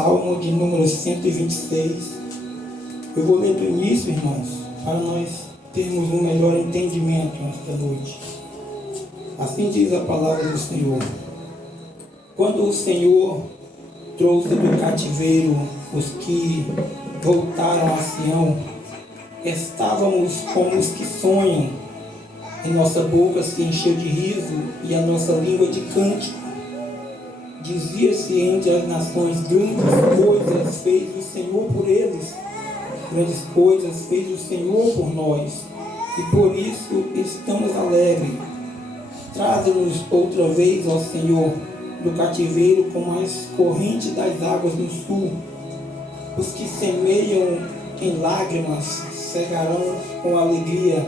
Salmo de número 126. Eu vou ler do início, irmãos, para nós termos um melhor entendimento nesta noite. Assim diz a palavra do Senhor. Quando o Senhor trouxe do cativeiro os que voltaram a Sião, estávamos como os que sonham. E nossa boca se encheu de riso e a nossa língua de cântico. Dizia-se entre as nações: grandes coisas fez o Senhor por eles, grandes coisas fez o Senhor por nós, e por isso estamos alegres. Traze-nos outra vez, ó Senhor, do cativeiro como as correntes das águas no sul. Os que semeiam em lágrimas cegarão com alegria.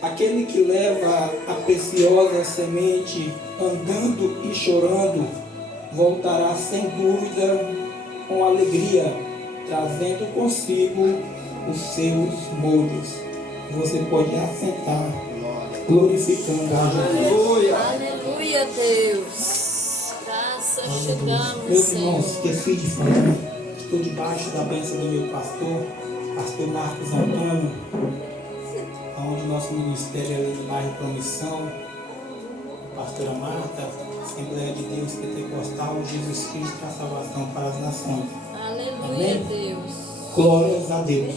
Aquele que leva a preciosa semente andando e chorando, voltará sem dúvida com alegria, trazendo consigo os seus molhos. Você pode assentar, glorificando a Jesus. Aleluia, aleluia, Deus. Graças te damos, Meus Senhor. irmãos, esqueci de falar, estou debaixo da bênção do meu pastor Marcos Antônio, onde nosso ministério é ali no bairro Promissão, pastora Marta, Assembleia de Deus Pentecostal, Jesus Cristo a salvação para as nações. Aleluia, Amém? Deus. Glórias a Deus.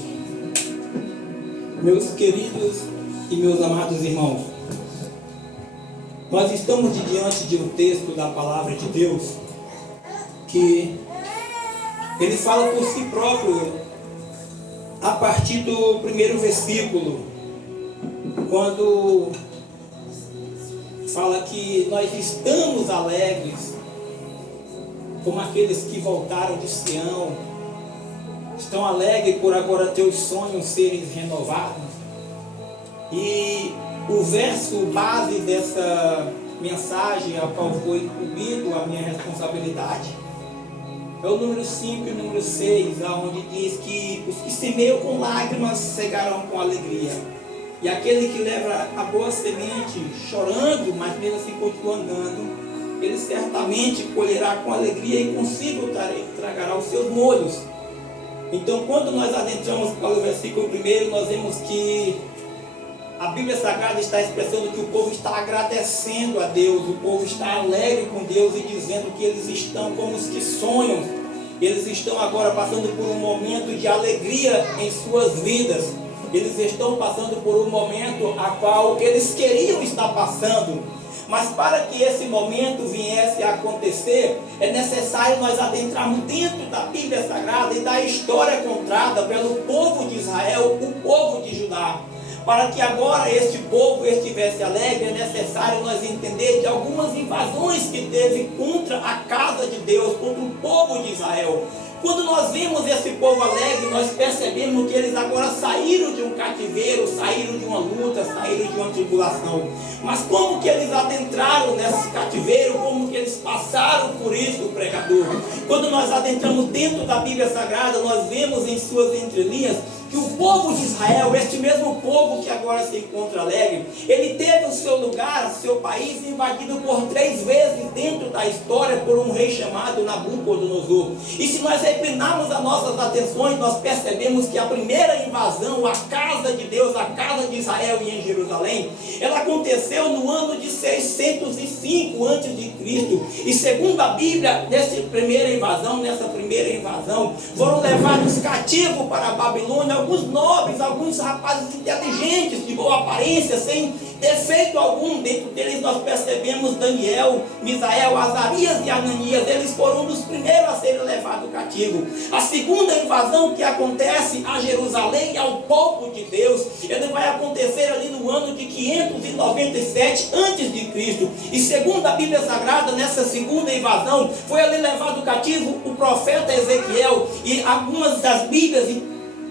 Meus queridos e meus amados irmãos, nós estamos diante de um texto da palavra de Deus que ele fala por si próprio a partir do primeiro versículo, quando fala que nós estamos alegres, como aqueles que voltaram de Sião, estão alegres por agora teus sonhos serem renovados. E o verso base dessa mensagem, a qual foi incumbido a minha responsabilidade, é o número 5 e o número 6, onde diz que os que semeiam com lágrimas cegarão com alegria. E aquele que leva a boa semente chorando, mas mesmo assim continua andando, ele certamente colherá com alegria e consigo tragará os seus molhos. Então, quando nós adentramos para o versículo 1, nós vemos que a Bíblia Sagrada está expressando que o povo está agradecendo a Deus, o povo está alegre com Deus e dizendo que eles estão como os que sonham. Eles estão agora passando por um momento de alegria em suas vidas. Eles estão passando por um momento a qual eles queriam estar passando. Mas para que esse momento viesse a acontecer, é necessário nós adentrarmos dentro da Bíblia Sagrada e da história contada pelo povo de Israel, o povo de Judá. Para que agora este povo estivesse alegre, é necessário nós entender de algumas invasões que teve contra a casa de Deus, contra o povo de Israel. Quando nós vimos esse povo alegre, nós percebemos que eles agora saíram de um cativeiro, saíram de uma luta, saíram de uma tribulação. Mas como que eles adentraram nesse cativeiro? Como que eles passaram por isso, o pregador? Quando nós adentramos dentro da Bíblia Sagrada, nós vemos em suas entrelinhas que o povo de Israel, este mesmo povo que agora se encontra alegre, ele teve o seu lugar, o seu país invadido por 3 vezes dentro da história por um rei chamado Nabucodonosor. E se nós reclinarmos as nossas atenções, nós percebemos que a primeira invasão, a casa de Deus, a casa de Israel e em Jerusalém, ela aconteceu no ano de 605 a.C. E segundo a Bíblia, nessa primeira invasão, foram levados cativos para a Babilônia alguns nobres, alguns rapazes inteligentes, de boa aparência, sem defeito algum. Dentro deles nós percebemos Daniel, Misael, Azarias e Ananias. Eles foram um dos primeiros a serem levados cativo. A segunda invasão que acontece a Jerusalém e ao povo de Deus, ele vai acontecer ali no ano de 597 a.C. E segundo a Bíblia Sagrada, nessa segunda invasão, foi ali levado cativo o profeta Ezequiel. E algumas das Bíblias, e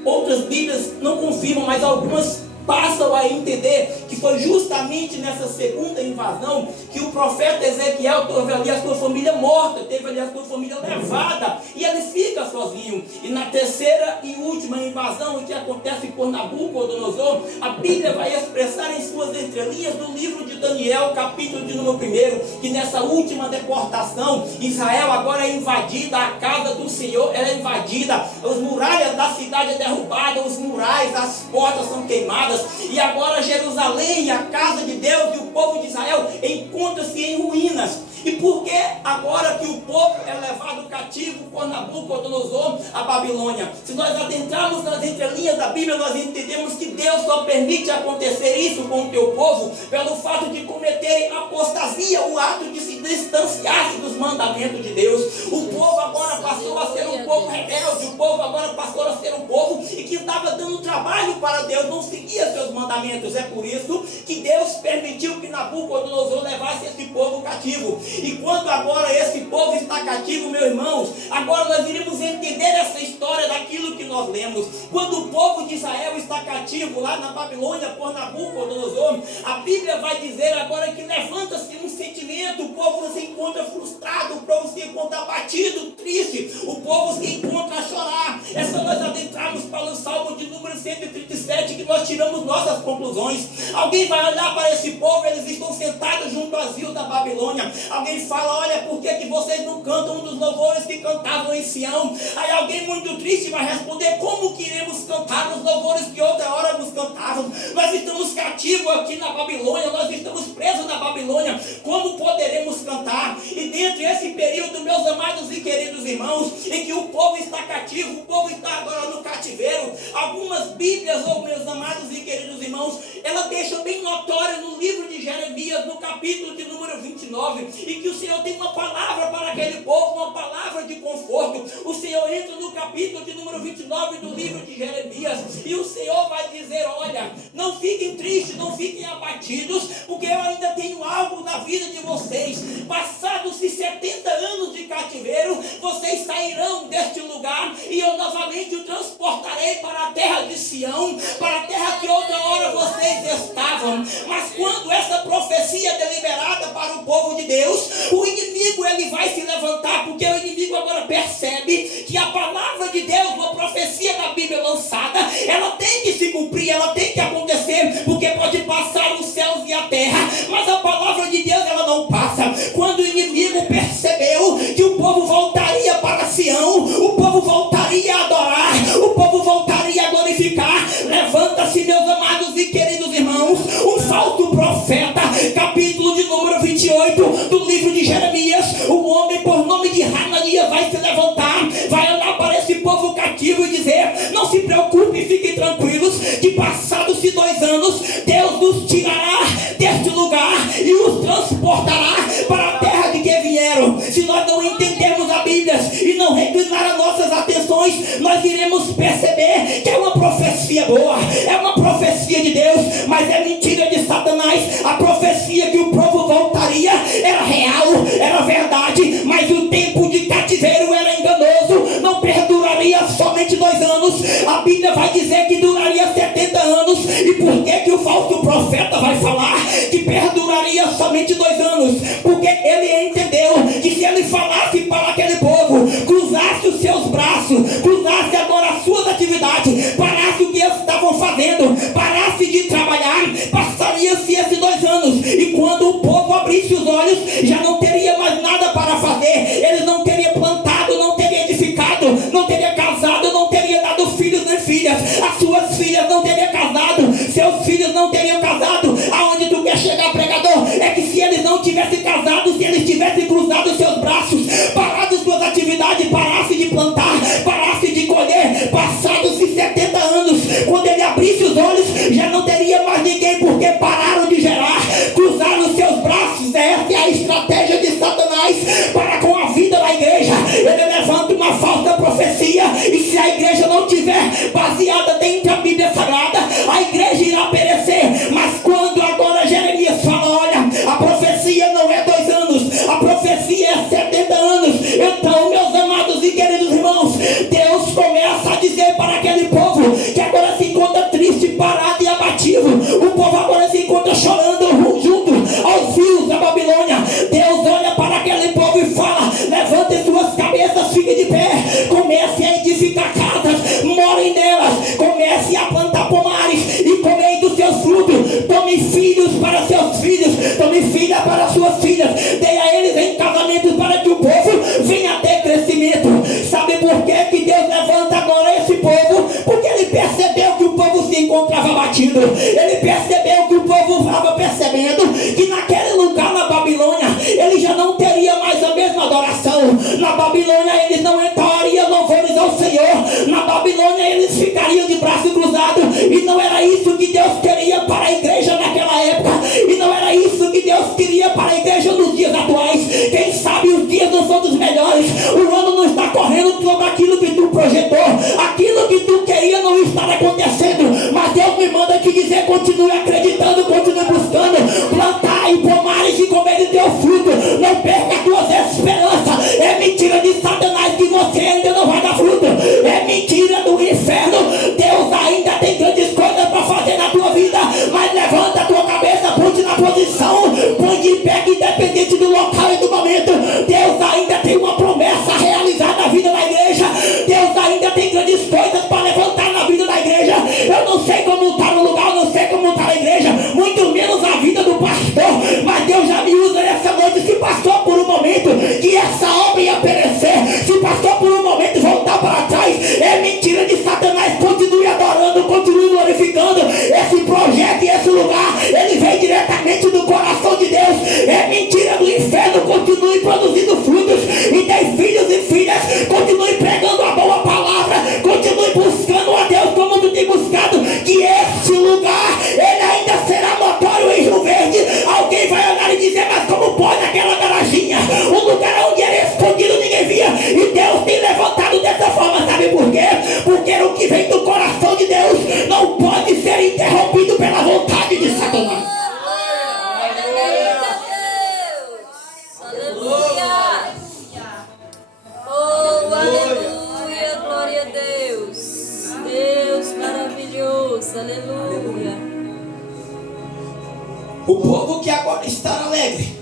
outras Bíblias não confirmam, mas algumas passam a entender que foi justamente nessa segunda invasão que o profeta Ezequiel teve ali a sua família morta, teve ali a sua família levada, e ele fica sozinho. E na terceira e última invasão, que acontece por Nabucodonosor, a Bíblia vai expressar em suas entrelinhas do livro de Daniel, capítulo de número 1, que nessa última deportação, Israel agora é invadida, a casa do Senhor ela é invadida, as muralhas da cidade é derrubada, os murais, as portas são queimadas, e agora Jerusalém, a casa de Deus e o povo de Israel encontra-se em ruínas. E por que agora que o povo é levado cativo por Nabucodonosor à Babilônia? Se nós adentrarmos nas entrelinhas da Bíblia, nós entendemos que Deus só permite acontecer isso com o teu povo pelo fato de cometerem apostasia, o ato de se distanciar-se dos mandamentos de Deus. O povo agora passou a ser um povo rebelde, o povo agora passou a ser um povo e que estava dando trabalho para Deus, não seguia seus mandamentos. É por isso que Deus permitiu que Nabucodonosor levasse esse povo cativo. E quando agora esse povo está cativo, meus irmãos, agora nós iremos entender essa história daquilo que nós lemos. Quando o povo de Israel está cativo lá na Babilônia por Nabucodonosor, a Bíblia vai dizer agora que levanta-se um sentimento, o povo se encontra frustrado, o povo se encontra abatido, triste, o povo se encontra a chorar. É só nós adentrarmos para o Salmo de número 137 que nós tiramos nossas conclusões. Alguém vai olhar para esse povo, eles estão sentados junto ao asilo da Babilônia. Alguém fala, olha, por que vocês não cantam um dos louvores que cantavam em Sião? Aí alguém muito triste vai responder, como que iremos cantar os louvores que outra hora nos cantavam? Nós estamos cativos aqui na Babilônia, nós estamos presos na Babilônia, como poderemos cantar? E dentro desse período, meus amados e queridos irmãos, em que o povo está cativo, o povo está agora no cativeiro, algumas Bíblias, meus amados e queridos irmãos, ela deixa bem notório no livro de Jeremias, no capítulo de número 29, e que o Senhor tem uma palavra para aquele povo, uma palavra de conforto. O Senhor entra no capítulo de número 29 do livro de Jeremias, e o Senhor vai dizer, olha, não fiquem tristes, não fiquem abatidos, porque eu ainda tenho algo na vida de vocês. Passados-se 70 anos de cativeiro, vocês sairão deste lugar, e eu novamente o transportarei para a terra de Sião, para a terra que outra hora vocês estavam. Mas quando essa profecia é deliberada para o povo de Deus, o inimigo ele vai se levantar, porque o inimigo agora percebe que a palavra de Deus, uma profecia da Bíblia lançada, ela tem que se cumprir, ela tem que acontecer, porque pode passar os céus e a terra, mas a palavra de Deus ela não passa. Quando o inimigo percebeu que o povo voltaria para Sião, o povo voltaria a adorar, o povo voltaria a glorificar, levanta-se, meus amados e queridos irmãos, um falso profeta, capítulo de número 28 do livro de Jeremias, um homem por nome de Hananias vai se levantar, vai olhar para esse povo cativo e dizer, não se preocupem, fiquem tranquilos, que passados-se 2 anos, Deus nos tirará deste lugar e os transportará para a terra de que vieram. Se nós não entendermos a Bíblia e não reclinar as nossas atenções, nós iremos perceber que é uma profecia boa, é uma profecia de Deus, mas é mentira de Satanás. A profecia que o povo voltaria era real, era verdade, mas o tempo de cativeiro era enganoso, não perduraria somente 2 anos, a Bíblia vai dizer que duraria 70 anos. E por que o falso profeta vai falar que perduraria somente 2 anos? Porque ele entendeu que se ele falasse para aquele povo, cruzasse os seus braços, cruzasse agora as suas atividades, parasse o que eles estavam fazendo, parasse de trabalhar, passaria-se esses 2 anos, e quando o povo abrisse os olhos, já não teria mais nada para fazer, eles não teriam plantado, não teriam edificado, não teria casado, não teria dado filhos nem filhas, as suas filhas não teriam casado, seus filhos não teriam casado. Aonde tu quer chegar, pregador? É que se eles não tivessem ouvindo. Ele percebeu que o povo estava percebendo que naquele lugar na Babilônia ele já não teria mais a mesma adoração. Na Babilônia eles não entrariam louvores ao Senhor. Na Babilônia eles ficariam de braço cruzado. E não era isso que Deus queria para a igreja naquela época. E não era isso que Deus queria para a igreja nos dias atuais. Quem sabe os dias não são dos melhores. O ano não está correndo sobre aquilo que tu projetou. Aquilo que tu queria não está acontecendo. Mas Deus me manda te dizer: continue acreditando, continue buscando, plantar e pomares e comer o teu fruto. Não perca as tuas esperanças. É mentira de Satanás que você ainda não vai dar fruto. É mentira do inferno. Deus ainda tem grandes coisas para fazer na tua vida. Mas levanta a tua cabeça, ponte na posição, põe de pé, que independente do local e do momento, Deus ainda tem uma promessa a realizar na vida da igreja. Deus ainda tem grandes coisas para levantar na vida da igreja. Eu não sei como está no lugar, eu não sei como está a igreja, muito menos a vida do pastor, mas Deus já me usa nessa noite. Se passou por um momento que essa obra ia perecer, se passou por um momento voltar para trás, é mentira de Satanás. Continue adorando, continue glorificando. Esse projeto e esse lugar, ele vem diretamente do coração de Deus. É mentira do inferno. Continue produzindo frutos e tem filhos e filhas. Continue pregando a boa palavra, continue buscando a Deus como tu tem buscado, que esse lugar ele ainda será notório em Rio Verde. Alguém vai olhar e dizer: mas como pode aquela garaginha, um lugar onde era escondido, ninguém via? E Deus tem levantado dessa forma. Sabe por quê? Porque o que vem do coração de Deus não pode ser interrompido pela vontade de Satanás. Aleluia. Oh, aleluia. Glória a Deus. Deus maravilhoso. Aleluia. O povo que agora está alegre,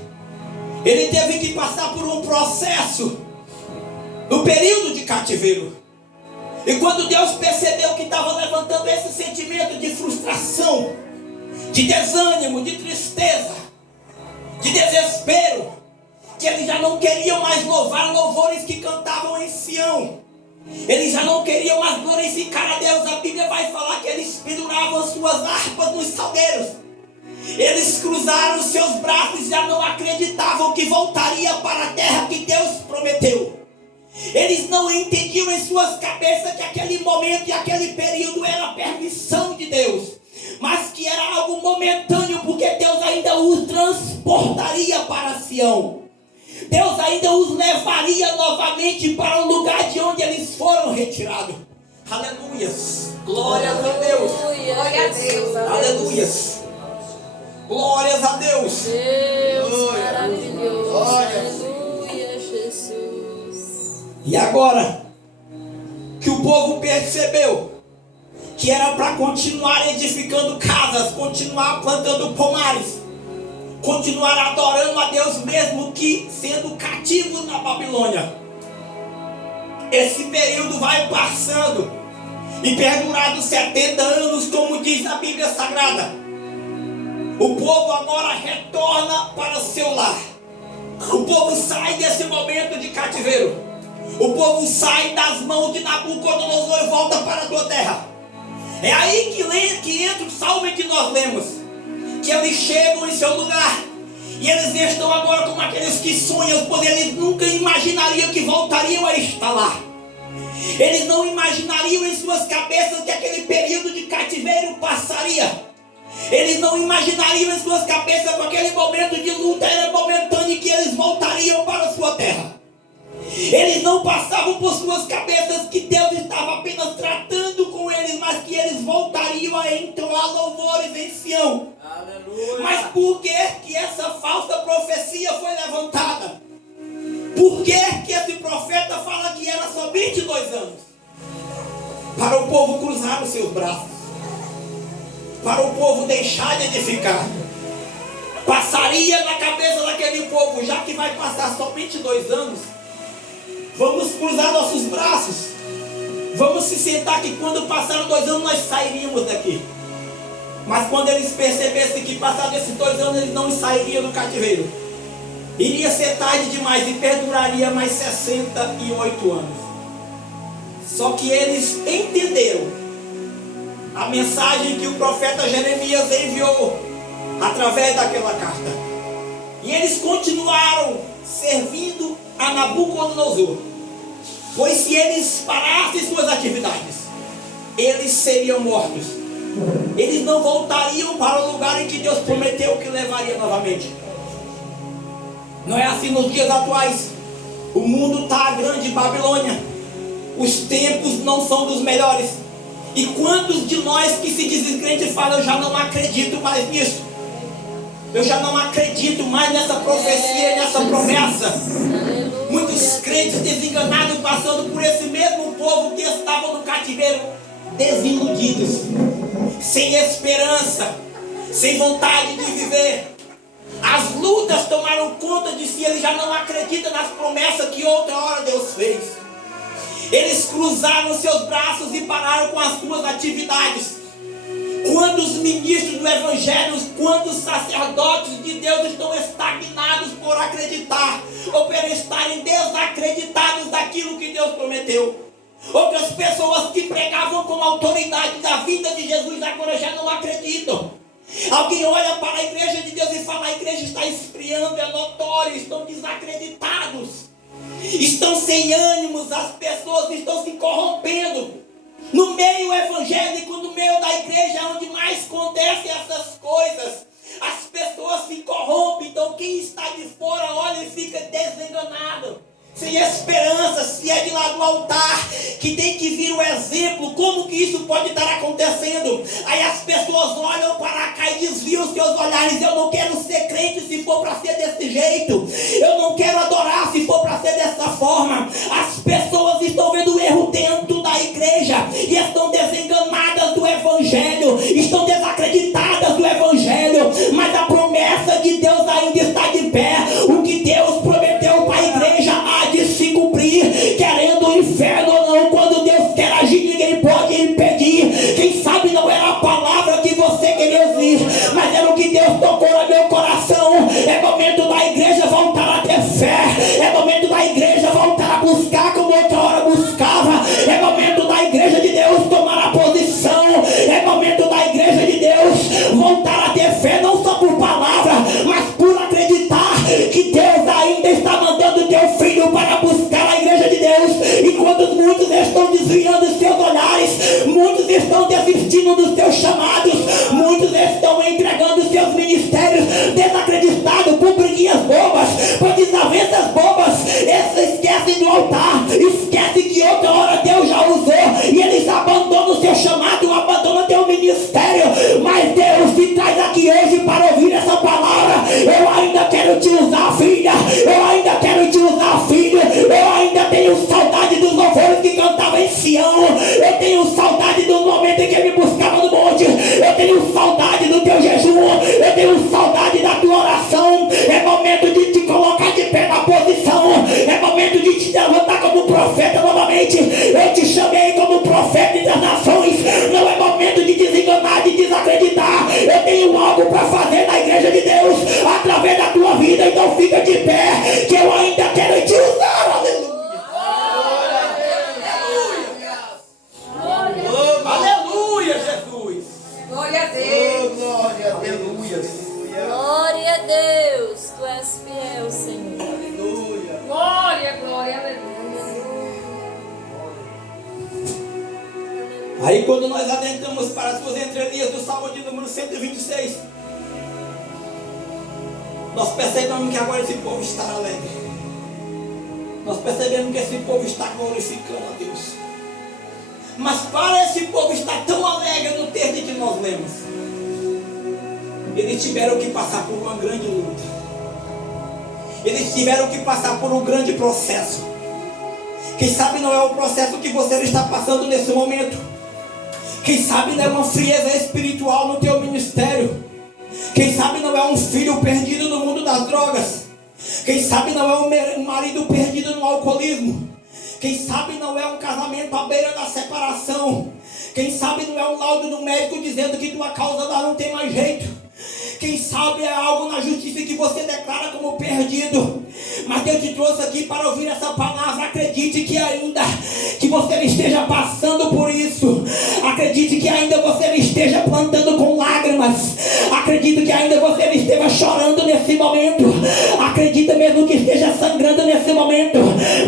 ele teve que passar por um processo no período de cativeiro. E quando Deus percebeu que estava levantando esse sentimento de frustração, de desânimo, de tristeza, de desespero, que eles já não queriam mais louvar louvores que cantavam em Sião, eles já não queriam mais glorificar a Deus. A Bíblia vai falar que eles penduravam suas harpas nos salgueiros. Eles cruzaram os seus braços e já não acreditavam que voltaria para a terra que Deus prometeu. Eles não entendiam em suas cabeças que aquele momento e aquele período era a permissão de Deus, mas que era algo momentâneo, porque Deus ainda os transportaria para Sião. Deus ainda os levaria novamente para o lugar de onde eles foram retirados. Aleluias. Glórias a Deus. Glória a Deus. Aleluias. Glórias a Deus. Deus maravilhoso. Aleluia, Jesus. E agora que o povo percebeu que era para continuar edificando casas, continuar plantando pomares, continuar adorando a Deus mesmo que sendo cativos na Babilônia, esse período vai passando e perdurado 70 anos, como diz a Bíblia Sagrada. O povo agora retorna para o seu lar. O povo sai desse momento de cativeiro. O povo sai das mãos de Nabucodonosor e volta para a tua terra. É aí que entra o salmo que nós lemos, que eles chegam em seu lugar e eles estão agora como aqueles que sonham, pois eles nunca imaginariam que voltariam a estar lá. Eles não imaginariam em suas cabeças que aquele período de cativeiro passaria. Eles não imaginariam em suas cabeças que aquele momento de luta era momentâneo e que eles voltariam para a sua terra. Eles não passavam por suas cabeças que Deus estava apenas tratando com eles, mas que eles voltariam a entoar louvores em Sião. Aleluia. Mas por que essa falsa profecia foi levantada? Por que esse profeta fala que era só 22 anos? Para o povo cruzar os seus braços, para o povo deixar de edificar. Passaria na cabeça daquele povo: já que vai passar só 22 anos, vamos cruzar nossos braços, vamos se sentar que quando passaram 2 anos nós sairíamos daqui. Mas quando eles percebessem que passados esses 2 anos eles não sairiam do cativeiro, iria ser tarde demais e perduraria mais 68 anos. Só que eles entenderam a mensagem que o profeta Jeremias enviou através daquela carta. E eles continuaram servindo a Nabucodonosor, pois se eles parassem suas atividades, eles seriam mortos. Eles não voltariam para o lugar em que Deus prometeu que levaria novamente. Não é assim nos dias atuais. O mundo está a grande Babilônia. Os tempos não são dos melhores. E quantos de nós que se dizem crente falam: eu já não acredito mais nisso, eu já não acredito mais nessa profecia, nessa promessa. Muitos crentes desenganados passando por esse mesmo povo que estavam no cativeiro, desiludidos, sem esperança, sem vontade de viver. As lutas tomaram conta de si. Eles já não acreditam nas promessas que outra hora Deus fez. Eles cruzaram seus braços e pararam com as suas atividades. Quantos ministros do Evangelho, quantos sacerdotes de Deus estão estagnados por acreditar, ou por estarem desacreditados daquilo que Deus prometeu? Outras pessoas que pregavam com autoridade da vida de Jesus agora já não acreditam. Alguém olha para a igreja de Deus e fala: a igreja está esfriando, é notório, estão desacreditados, estão sem ânimos, as pessoas estão se corrompendo. No meio evangélico, no meio da igreja, onde mais acontecem essas coisas, as pessoas se corrompem. Então quem está de fora olha e fica desenganado, sem esperança. Se é de lá do altar que tem que vir o exemplo, como que isso pode estar acontecendo? Aí as pessoas olham para cá e desviam os seus olhares. Eu não quero ser crente se for para ser desse jeito. Eu não quero adorar se for para ser dessa forma. As pessoas estão vendo o erro dentro da igreja e estão desenganadas do Evangelho, estão desacreditadas do Evangelho. Mas a promessa de Deus ainda está de pé. O que Deus prometeu para a igreja há de se cumprir, querendo o inferno ou não. Quando Deus quer agir, ninguém pode impedir. Quem sabe não era a palavra que você queria ouvir, mas era o que Deus tocou no meu coração. É momento da igreja voltar a ter fé. É momento da igreja voltar a buscar como outra hora buscava. É momento da igreja de Deus tomar a posição. É momento da igreja de Deus voltar a ter fé, não só por palavra, mas por acreditar que Deus ainda está mandando o teu filho para buscar a igreja de Deus. Enquanto muitos estão desviando os seus olhares, muitos estão desistindo dos seus chamados, muitos estão entregando os seus ministérios desacreditados por briguinhas bobas, por desavenças bobas. Eles esquecem do altar, esquecem que outra hora Deus já usou, e eles abandonam o seu chamado, abandonam o teu ministério. Mas Deus te traz aqui hoje para ouvir essa palavra. Eu ainda quero te usar, filha. Eu ainda quero te usar, filho. Eu ainda tenho saudade dos louvores que cantavam em Sião. Eu tenho saudade do momento em que me buscava no monte. Eu tenho saudade do teu jejum. Eu tenho saudade da tua oração. É momento de te colocar de pé na posição. É momento de te levantar como profeta novamente. Eu te chamei como profeta das nações. Não é momento de desenganar, de desacreditar. Eu tenho algo para fazer na igreja de Deus através da tua vida. Então fica de pé, que eu ainda quero te usar. Aleluia. Aleluia, Jesus. Glória a Deus. Aleluia. Glória a Deus. Tu és fiel, Senhor. Aleluia. Glória, glória, aleluia. Aí quando nós adentramos para as suas entrelinhas do Salmo de número 126, nós percebemos que agora esse povo está alegre. Nós percebemos que esse povo está glorificando a Deus. Mas para esse povo estar tão alegre no texto que nós lemos, eles tiveram que passar por uma grande luta. Eles tiveram que passar por um grande processo. Quem sabe não é o processo que você está passando nesse momento. Quem sabe não é uma frieza espiritual no teu ministério. Quem sabe não é um filho perdido no mundo das drogas. Quem sabe não é um marido perdido no alcoolismo. Quem sabe não é um casamento à beira da separação. Quem sabe não é um laudo do médico dizendo que tua causa lá não tem mais jeito. Quem sabe é algo na justiça que você declara como perdido. Mas Deus te trouxe aqui para ouvir essa palavra. Acredite que ainda que você esteja passando por isso, acredite que ainda você acredito que ainda você esteja chorando nesse momento. Acredita mesmo que esteja sangrando nesse momento.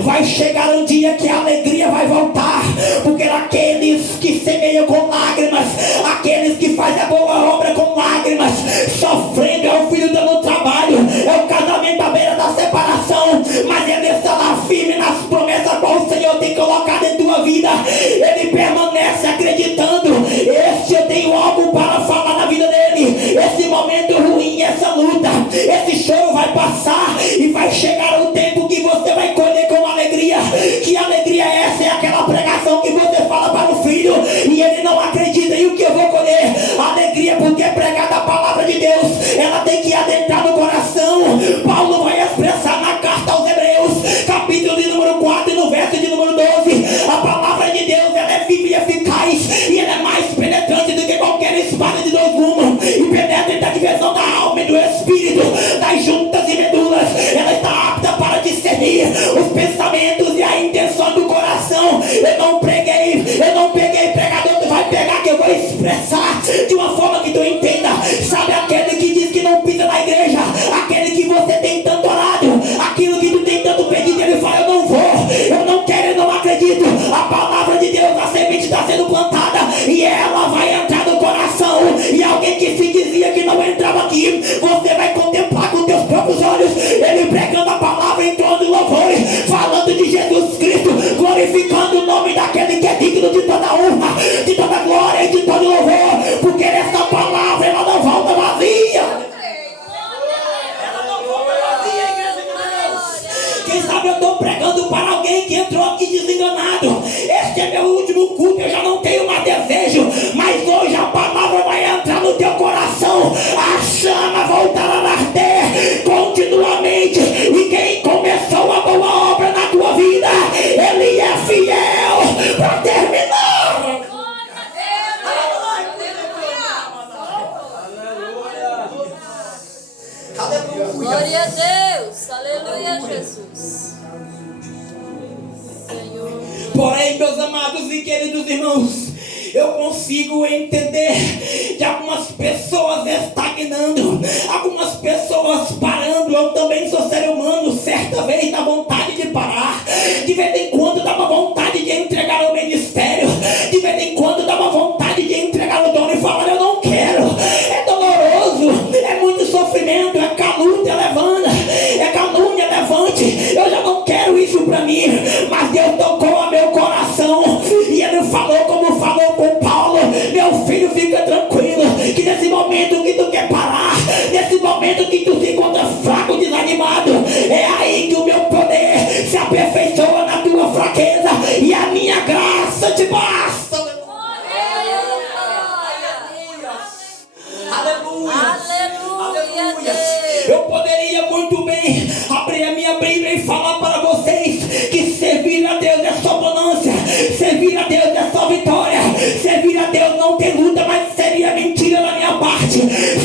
Vai chegar um dia que a alegria vai voltar. Porque aqueles que semeiam com lágrimas, aqueles que fazem a boa obra com lágrimas, sofrendo, é o filho dando trabalho, é o casamento à beira da separação, mas ele está lá firme nas promessas que o Senhor tem colocado em tua vida. Ele permanece acreditando. Este eu tenho algo para falar na vida dele. Esse momento ruim, essa luta, esse choro vai passar e vai chegar o tempo que você vai colher com alegria. Que alegria é essa? É aquela pregação que você fala para o filho e ele não acredita. E o que eu vou colher? Alegria, porque é pregada a palavra de Deus. Ela tem que adentrar no coração. Paulo vai expressar na carta aos Hebreus, capítulo de número 4 e no verso de número 12. A palavra de Deus, ela é viva e eficaz, e ela é mais penetrante do que qualquer espada de dois gumes, e penetra entre a divisão da alma e do espírito, das juntas e medulas. Ela está apta para discernir os pensamentos e a intenção do coração. Eu não peguei pregador, tu vai pegar, que eu vou expressar de uma forma que tu entenda. Sabe aquele que diz que não pisa na igreja, aquele que você tem tanto orado, aquilo que tu tem tanto pedido, ele fala: eu não vou, eu não quero, eu não acredito. A palavra de Deus, a semente está sendo plantada e ela vai entrar no coração. E alguém que se dizia que não entrava aqui, você vai contemplar com teus próprios olhos ele pregando a palavra em todo louvor, falando de Jesus Cristo, glorificando o nome daquele que é digno de toda honra, de toda glória e de todo louvor, porque essa palavra ela não volta vazia. Ela não volta vazia, igreja de Deus. Quem sabe eu estou pregando para alguém que entrou aqui desenganado. Este é meu último culto, eu já não tenho mais desejo, mas hoje a palavra vai entrar no teu coração, a chama voltará a arder continuamente, e quem começou a boa obra na tua vida, ele é fiel para terminar. Glória a Deus. Aleluia, Jesus. Senhor. Porém, meus amados e queridos irmãos, eu consigo entender de algumas pessoas estagnando, algumas pessoas parando. Eu também sou ser humano, certa vez dá vontade de parar, de vez em quando dá uma vontade de entregar o ministério, de vez em quando dá uma vontade de entregar o dono e falar: eu não quero, é doloroso, é muito sofrimento, é calúnia levando, é calúnia levante, eu já não quero isso para mim. Mas Deus tocou a meu coração e ele falou como falou com Paulo: meu filho, fica tranquilo, que nesse momento que tu quer parar, nesse momento que tu se encontra fraco, desanimado, é aí que o meu poder se aperfeiçoa na tua fraqueza, e a minha graça te basta. Aleluia. Aleluia. Eu poderia muito bem abrir a minha Bíblia e falar para vocês que servir a Deus é só bonança, servir a Deus é só vitória, servir a Deus não tem luta, mas seria mentira da minha parte.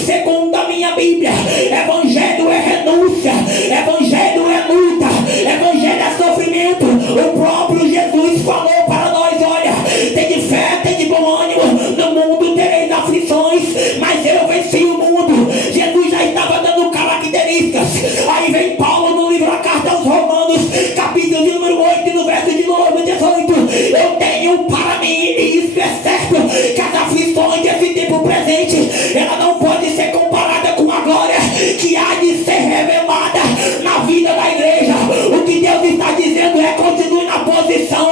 Segundo a minha Bíblia, evangelho é renúncia, evangelho é luta, evangelho é sofrimento. O próprio Jesus falou para nós: olha, tem de fé, tem de bom ânimo, no mundo tereis aflições, mas eu venci o mundo. Jesus já estava dando características. Aí vem Paulo no livro A Carta aos Romanos, capítulo de número 8, no verso de número 18: eu tenho para mim, e isso é certo, que as aflições desse tempo presente, ela não pode ser comparada com a glória que há de ser revelada na vida da igreja. O que Deus está dizendo é: continue na posição,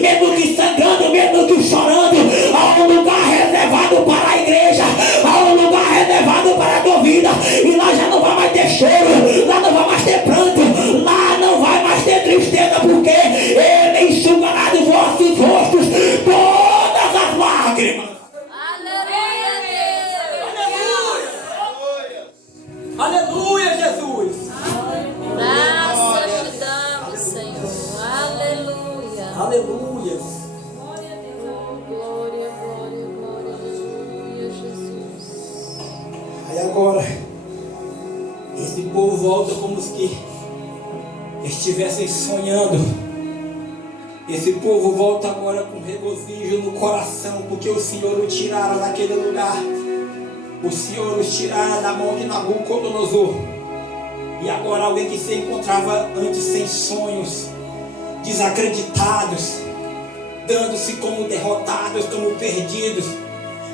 mesmo que sangrando, mesmo que chorando. Há um lugar reservado para a igreja, há um lugar reservado para a tua vida, e lá já não vai mais ter choro, lá não vai mais ter pranto, lá não vai mais ter tristeza, porque ele enxugará dos vossos rostos todas as lágrimas. Aleluia. Aleluia, Jesus. Graças te damos, Senhor. Aleluia. Aleluia. Glória a Deus. Glória, glória, glória. Aleluia, Jesus. Aí agora, esse povo volta como se estivessem sonhando. Esse povo volta agora com regozijo no coração, porque o Senhor o tirara daquele lugar. O Senhor os tirara da mão de Nabucodonosor. E agora alguém que se encontrava antes sem sonhos, desacreditados, dando-se como derrotados, como perdidos,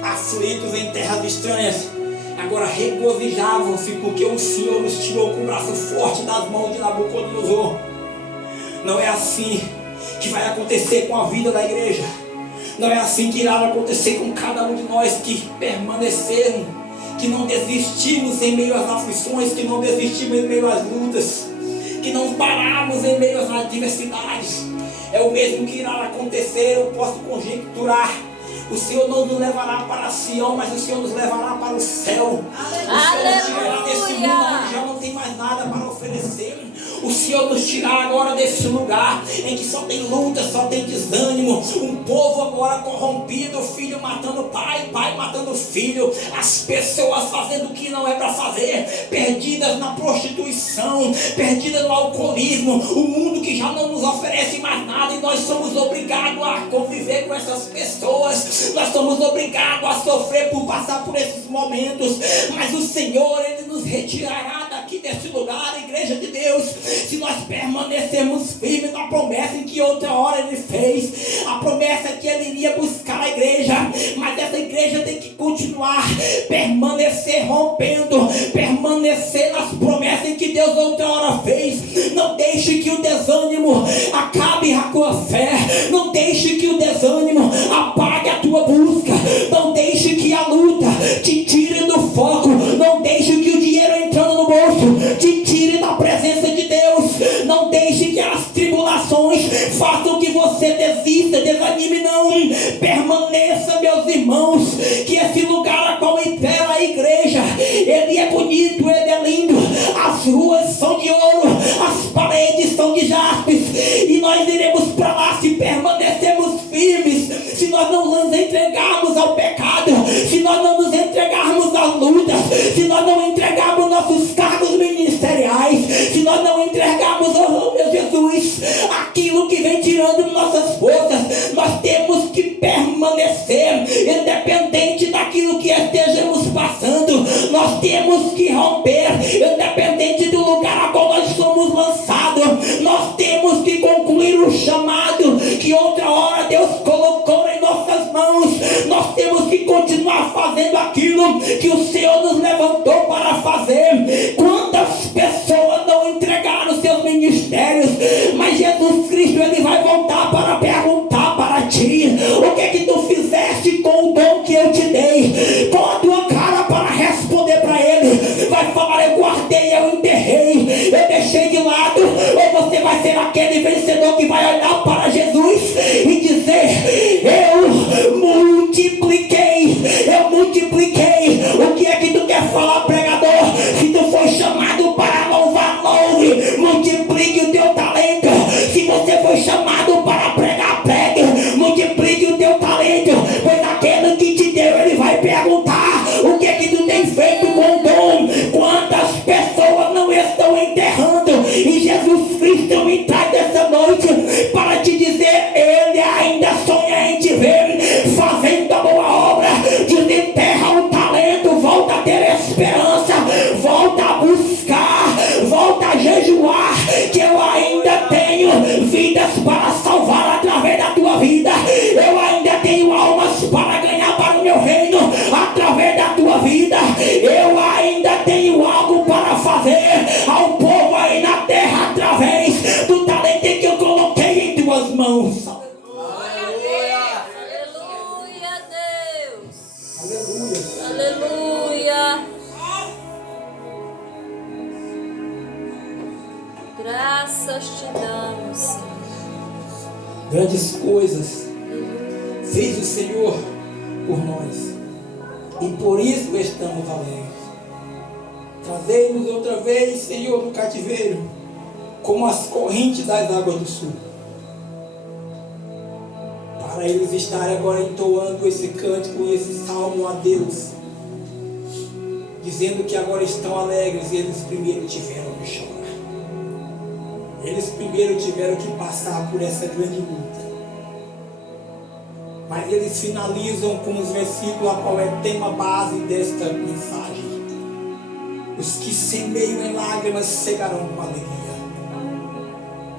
aflitos em terras estranhas, agora regozijavam-se porque o Senhor os tirou com o braço forte das mãos de Nabucodonosor. Não é assim que vai acontecer com a vida da igreja. Não é assim que irá acontecer com cada um de nós que permaneceram, que não desistimos em meio às aflições, que não desistimos em meio às lutas, que não paramos em meio às adversidades. É o mesmo que irá acontecer, eu posso conjecturar. O Senhor não nos levará para Sião, mas o Senhor nos levará para o céu. O Senhor nos tirará desse mundo onde já não tem mais nada para oferecer. O Senhor nos tirará agora desse lugar em que só tem luta, só tem desânimo. Um povo agora corrompido, filho matando pai, pai matando filho. As pessoas fazendo o que não é para fazer, perdidas na prostituição, perdidas no alcoolismo. O mundo que já não nos oferece mais nada e nós somos obrigados a conviver com essas pessoas. Nós somos obrigados a sofrer por passar por esses momentos. Mas o Senhor, Ele nos retirará daqui desse lugar, a igreja de Deus, se nós permanecermos firmes na promessa em que outra hora Ele fez. A promessa que Ele iria buscar a igreja, mas essa igreja tem que continuar, permanecer rompendo, permanecer nas promessas em que Deus outra hora fez. Não deixe que o desânimo acabe a tua fé. Não deixe que o desânimo apague a tua busca. Não deixe que a luta te tire do foco. Não deixe que o dinheiro entrando no bolso te tire da presença de Deus. Não deixe que as tribulações façam que você desista, desanime. Não, permaneça, meus irmãos, que esse lugar a qual entra a igreja, ele é bonito, ele é lindo. As ruas são de ouro, as paredes são de jaspes, e nós iremos para lá se permanecermos firmes, se nós não nos entregarmos ao pecado, se nós não nos entregarmos às lutas, se nós não entregarmos nossos cargos ministeriais, se nós não entregarmos, oh meu Jesus, aquilo que vem tirando nossas forças. Nós temos que permanecer, independente daquilo que estejamos passando. Nós temos que romper, independente do lugar a qual nós somos lançados. Nós temos que concluir o chamado que outra hora Deus colocou em nossas mãos. Nós temos que continuar fazendo aquilo que o Senhor nos levantou para fazer. Quantas pessoas não entregaram seus ministérios, mas Jesus Cristo, Ele vai voltar para perguntar para ti: o que é que tu fizeste com o dom que eu te dei? Com a tua cara para responder para Ele. Vai falar: eu guardei, eu enterrei, eu deixei de lado. Ou você vai ser aquele vencedor que vai olhar para Jesus e dizer: eu multipliquei, eu multipliquei. O que é que tu quer falar, pregador? Se tu foi chamado para louvar, louve, multiplique o teu talento. Se você foi chamado para pregar, pregue, multiplique o teu talento, pois aquele que te deu, ele vai perguntar: o que é que tu tem feito com o dom? Quantas pessoas não estão enterrando? E Jesus Cristo me traz essa noite para te dizer: Ele ainda sonha em te ver fazendo a boa obra. Desenterra o talento, volta a ter esperança, volta a buscar, volta a jejuar, que eu ainda tenho vidas para salvar através da tua vida. Eu ainda tenho almas para ganhar para o meu reino através da tua vida. Eu ainda tenho algo para fazer ao povo aí na terra através do talento que eu coloquei em tuas mãos. Aleluia, Deus. Aleluia. Graças te damos, Senhor. Grandes coisas fez o Senhor por nós, e por isso estamos alegres. Trazei-nos outra vez, Senhor, do cativeiro, como as correntes das águas do sul, para eles estarem agora entoando esse cântico e esse salmo a Deus, dizendo que agora estão alegres. E eles primeiro tiveram que chorar, eles primeiro tiveram que passar por essa grande luta. Mas eles finalizam com os versículos a qual é tema base desta mensagem. Os que semeiam em lágrimas cegarão com alegria.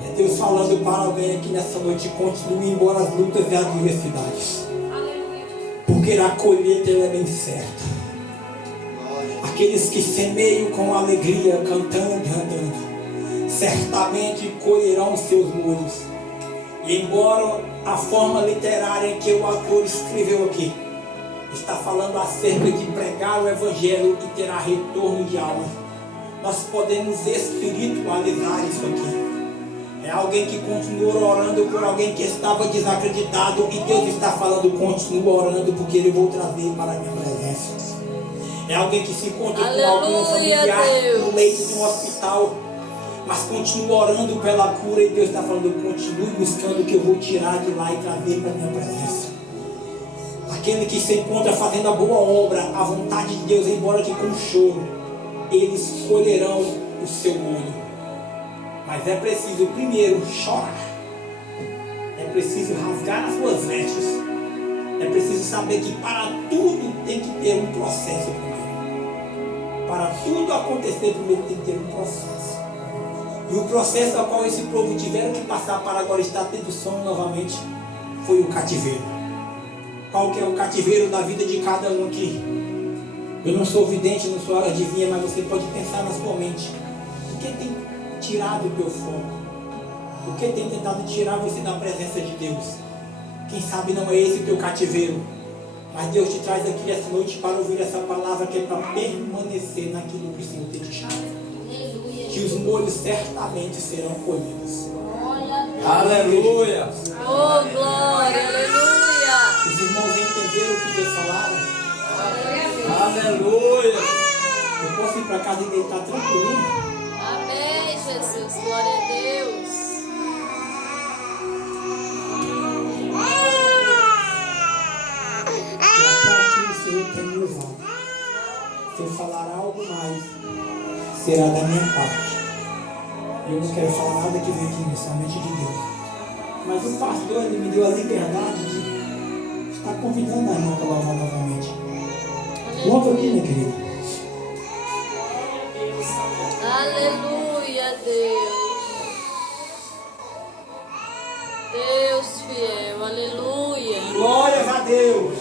É Deus falando para alguém aqui nessa noite: continue embora as lutas e as adversidades, porque a colheita ela é bem certa. Aqueles que semeiam com alegria, cantando e andando, certamente colherão os seus molhos. E embora a forma literária que o autor escreveu aqui está falando acerca de pregar o Evangelho e terá retorno de alma, nós podemos espiritualizar isso aqui. É alguém que continua orando por alguém que estava desacreditado, e Deus está falando: continua orando, porque eu vou trazer para a minha presença. É alguém que se encontra com algum familiar no leito de um hospital, mas continua orando pela cura, e Deus está falando: continue buscando, que eu vou tirar de lá e trazer para a minha presença. Aquele que se encontra fazendo a boa obra, a vontade de Deus, embora que com choro, eles colherão o seu molho. Mas é preciso primeiro chorar, é preciso rasgar as suas vestes, é preciso saber que para tudo tem que ter um processo primeiro. Para tudo acontecer primeiro tem que ter um processo. E o processo ao qual esse povo tiveram que passar para agora estar tendo sono novamente foi o cativeiro. Qual que é o cativeiro da vida de cada um aqui? Eu não sou vidente, não sou adivinha, mas você pode pensar na sua mente: o que tem tirado o teu foco? O que tem tentado tirar você da presença de Deus? Quem sabe não é esse o teu cativeiro, mas Deus te traz aqui essa noite para ouvir essa palavra, que é para permanecer naquilo que o Senhor tem deixado. Que os molhos certamente serão colhidos. Aleluia! Oh, glória, aleluia! Os irmãos entenderam o que Deus falava? Aleluia! Eu posso ir para casa e deitar tranquilo? Amém, Jesus, glória a Deus. O Senhor tem me usado. Se eu falar algo mais, será da minha parte. Eu não quero falar nada que vem aqui, somente de Deus. Mas o pastor, ele me deu a liberdade de estar convidando a irmã para louvar novamente. Louva aqui, minha querida. Aleluia, Deus. Deus fiel, aleluia. Glórias a Deus.